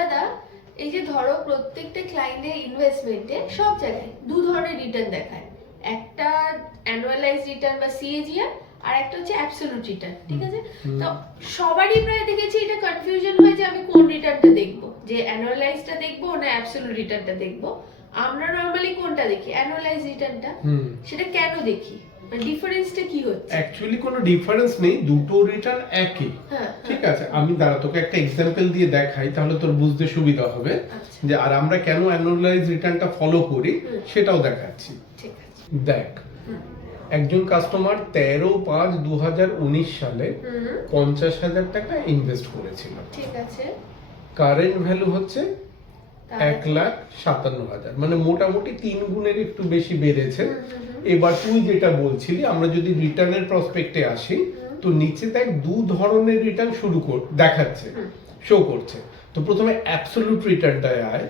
দাদা, এই যে ধরো প্রত্যেকটা ক্লায়েন্টের ইনভেস্টমেন্টে সব জায়গায় দু ধরনের রিটার্ন দেখায়, একটা অ্যানুয়ালাইজ রিটার্ন বা সিএজিআর, আর একটা হচ্ছে অ্যাবসলিউট রিটার্ন, ঠিক আছে? তো সবারই প্রায় দেখেছি এটা কনফিউশন হয় যে আমি কোন রিটার্নটা দেখবো, যে অ্যানুয়ালাইজটা দেখবো না অ্যাবসলিউট রিটার্নটা দেখবো। আমরা নরমালি কোনটা দেখি? অ্যানুয়ালাইজ রিটার্নটা। সেটা কেন দেখি? মানে ডিফারেন্সটা কি হচ্ছে? অ্যাকচুয়ালি কোনো ডিফারেন্স নেই, দুটো রিটার্ন একই। ঠিক আছে, আমি দাঁড়া তোকে একটা এক্সাম্পল দিয়ে দেখাই, তাহলে তোর বুঝতে সুবিধা হবে যে আর আমরা কেন অ্যানুয়ালাইজ রিটার্নটা ফলো করি সেটাও দেখাচ্ছি। ঠিক আছে, দেখ, একজন কাস্টমার 13/5/2019 সালে 50,000 টাকা ইনভেস্ট করেছিল। ঠিক আছে। কারেন্ট ভ্যালু হচ্ছে 1,57,000, মানে মোটামুটি 3 গুণের একটু বেশি বেড়েছে। এবার তুই যেটা বলছিলি, আমরা যদি রিটার্নের প্রসপেক্টে আসি, তো নিচে দেখ দু ধরনের রিটার্ন দেখাচ্ছে, শো করছে। তো প্রথমে অ্যাবসলিউট রিটার্নটায় আয়,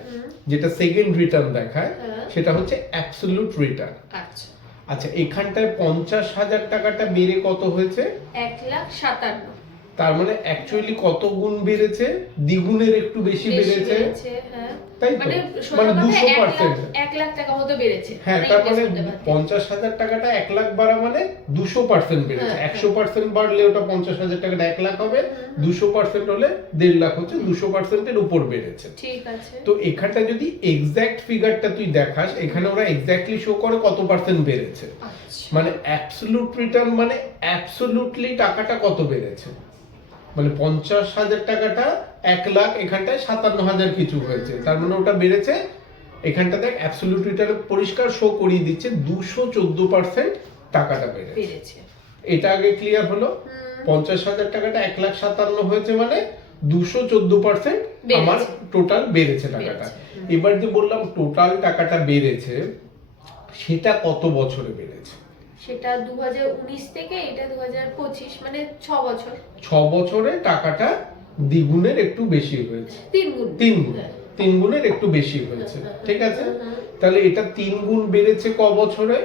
যেটা সেকেন্ড রিটার্ন দেখায়, সেটা হচ্ছে অ্যাবসলিউট রিটার্ন। আচ্ছা আচ্ছা, এখানটায় 50,000 টাকাটা বেড়ে কত হয়েছে? 1,57,000। তার মানে অ্যাকচুয়ালি কত গুণ বেড়েছে? দ্বিগুণের একটু বেশি বেড়েছে। হ্যাঁ, তাই তো, মানে 200%। 1 লাখ টাকা মতো বেড়েছে। হ্যাঁ, তার মানে 50,000 টাকাটা 1 লাখ বাড়া মানে 200% বেড়েছে। 100% বাড়লে ওটা 50,000 টাকাটা 1 লাখ হবে, 200% হলে 1.5 লাখ হচ্ছে, 200% এর উপর বেড়েছে। ঠিক আছে। তো এখানটা যদি এক্সাক্ট ফিগারটা তুই দেখাস, এখানে ওরা এক্স্যাক্টলি শো করে কত পার্সেন্ট বেড়েছে। মানে অ্যাবসলিউট রিটার্ন মানে অ্যাবসলিউটলি টাকাটা কত বেড়েছে, মানে 50,000 টাকাটা 1 লাখ, এখানটায় 57,000 কিছু হয়েছে, তার মানে ওটা বেড়েছে। এখানটা দেখ অ্যাবসলিউট রিটার্ন পরিষ্কার শো করিয়ে দিচ্ছে 214% টাকাটা বেড়েছে। এটা আগে ক্লিয়ার হলো। 50,000 টাকাটা 1,57,000 হয়েছে, মানে 214% আমার টোটাল বেড়েছে টাকাটা। এবার যে বললাম টোটাল টাকাটা বেড়েছে, সেটা কত বছরে বেড়েছে? সেটা 2019 থেকে এটা 2025, মানে 6 বছর। 6 বছরে টাকাটা দ্বিগুণের একটু বেশি হয়েছে। 3 গুণ। 3 গুণের একটু বেশি হয়েছে। ঠিক আছে, তাহলে এটা 3 গুণ বেড়েছে ক বছরে?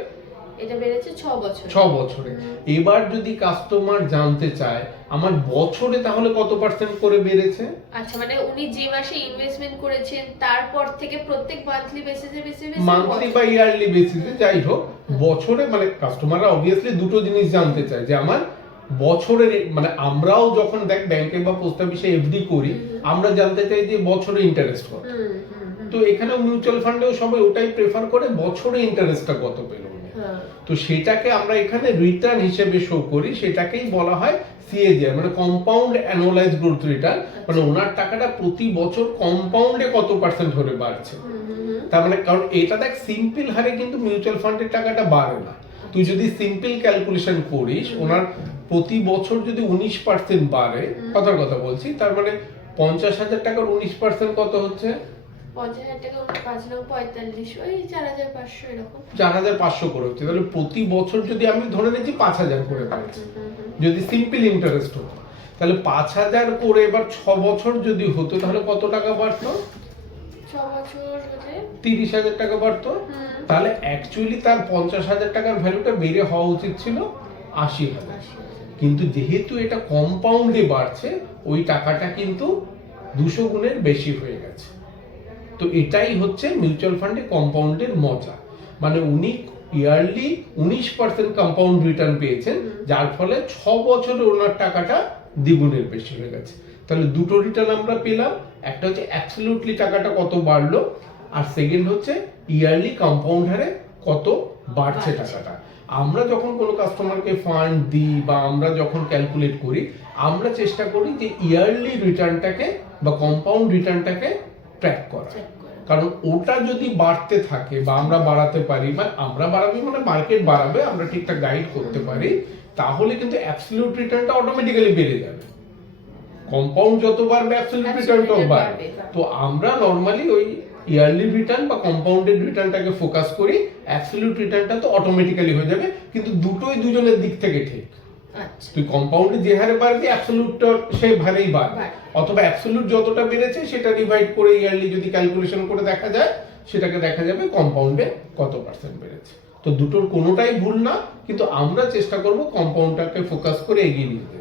এটা বেড়েছে 6 বছরে। 6 বছরে। এবার যদি কাস্টমার জানতে চায় আমার বছরে তাহলে কত পার্সেন্ট করে বেড়েছে? আচ্ছা, মানে উনি যে মাসে ইনভেস্টমেন্ট করেছেন তারপর থেকে প্রত্যেক মান্থলি বেসিসে মান্থলি বা ইয়ারলি বেসিসে যাই হোক, বছরে, মানে কাস্টমাররা অবভিয়াসলি দুটো জিনিস জানতে চায় যে আমার বছরের, মানে আমরাও যখন দেখ ব্যাংকে বা পোস্ট অফিসে এফডি করি, আমরা জানতে চাই যে বছরে ইন্টারেস্ট কত। তো এখানে মিউচুয়াল ফান্ডেও সবাই ওটাই প্রেফার করে, বছরে ইন্টারেস্টটা কত পেল। তো সেটাকে আমরা এখানে রিটার্ন হিসেবে শো করি, সেটাকেই বলা হয় সিএজিআর, মানে কম্পাউন্ড অ্যানুয়ালাইজ গ্রোথ রিটার্ন। মানে ওনার টাকাটা প্রতি বছর কম্পাউন্ডে কত পার্সেন্ট ধরে বাড়ছে। তার মানে কারণ এটা দেখ সিম্পল হারে কিন্তু মিউচুয়াল ফান্ডের টাকাটা বাড়ে না। তুই যদি সিম্পল ক্যালকুলেশন করিস, ওনার প্রতি বছর যদি 19% বাড়ে, কথার কথা বলছি, তার মানে 50,000 টাকার 19% কত হচ্ছে? 50,000 টাকা 5,45, ওই 4,500 এরকম। 4,500 করে হচ্ছে। তাহলে প্রতি বছর যদি আমি ধরে নিচ্ছি 5,000 করে পাচ্ছি, যদি সিম্পল ইন্টারেস্ট হতো, তাহলে 5,000 করে এবার 6 বছর যদি হতো, তাহলে কত টাকা বাড়তো? 6 বছর হলে 30,000 টাকা বাড়তো। তাহলে অ্যাকচুয়ালি তার 50,000 টাকার ভ্যালুটা বেড়ে হওয়া উচিত ছিল 80,000, কিন্তু যেহেতু এটা কম্পাউন্ডে বাড়ছে, ওই টাকাটা কিন্তু 200 গুণের বেশি হয়ে গেছে। তো এটাই হচ্ছে মিউচুয়াল ফান্ডে কম্পাউন্ডের মজা, মানে উনি ইয়ারলি 19% কম্পাউন্ড রিটার্ন পেয়েছেন, যার ফলে 6 বছরে ওনার টাকাটা দ্বিগুণের বেশি হয়ে গেছে। তাহলে দুটো রিটার্ন আমরা পেলাম, একটা হচ্ছে অ্যাবসলিউটলি টাকাটা কত বাড়লো, আর সেকেন্ড হচ্ছে ইয়ারলি কম্পাউন্ড হারে কত বাড়ছে টাকাটা। আমরা যখন কোনো কাস্টমারকে ফান্ড দিই বা আমরা যখন ক্যালকুলেট করি, আমরা চেষ্টা করি যে ইয়ারলি রিটার্নটাকে বা কম্পাউন্ড রিটার্নটাকে ট্র্যাক করা, কারণ ওটা যদি বাড়তে থাকে বা আমরা বাড়াতে পারি, বা আমরা বাড়াবো মানে মার্কেট বাড়াবে, আমরা ঠিকঠাক গাইড করতে পারি, তাহলে কিন্তু অ্যাবসলিউট রিটার্নটা অটোমেটিক্যালি বেড়ে যাবে। কম্পাউন্ড যত বাড়বে অ্যাবসলিউট রিটার্নটাও বাড়বে। তো আমরা নরমালি ওই ইয়ারলি রিটার্ন বা কম্পাউন্ডেড রিটার্নটাকে ফোকাস করি, অ্যাবসলিউট রিটার্নটা তো অটোমেটিক্যালি হয়ে যাবে, কিন্তু দুটোই দুজনের দিক থেকে ঠিক। তুই কম্পাউন্ডে যে হারে বাড়বি, অ্যাবসলিউটটা সেই হারেই বাড়বে, অথবা অ্যাবসলিউট যতটা বেড়েছে সেটা ডিভাইড করে ইয়ারলি যদি ক্যালকুলেশন করে দেখা যায়, সেটাকে দেখা যাবে কম্পাউন্ডে কত পার্সেন্ট বেড়েছে। তো দুটোর কোনোটাই ভুল না, কিন্তু আমরা চেষ্টা করব কম্পাউন্ডটাকে ফোকাস করে এগিয়ে নিতে।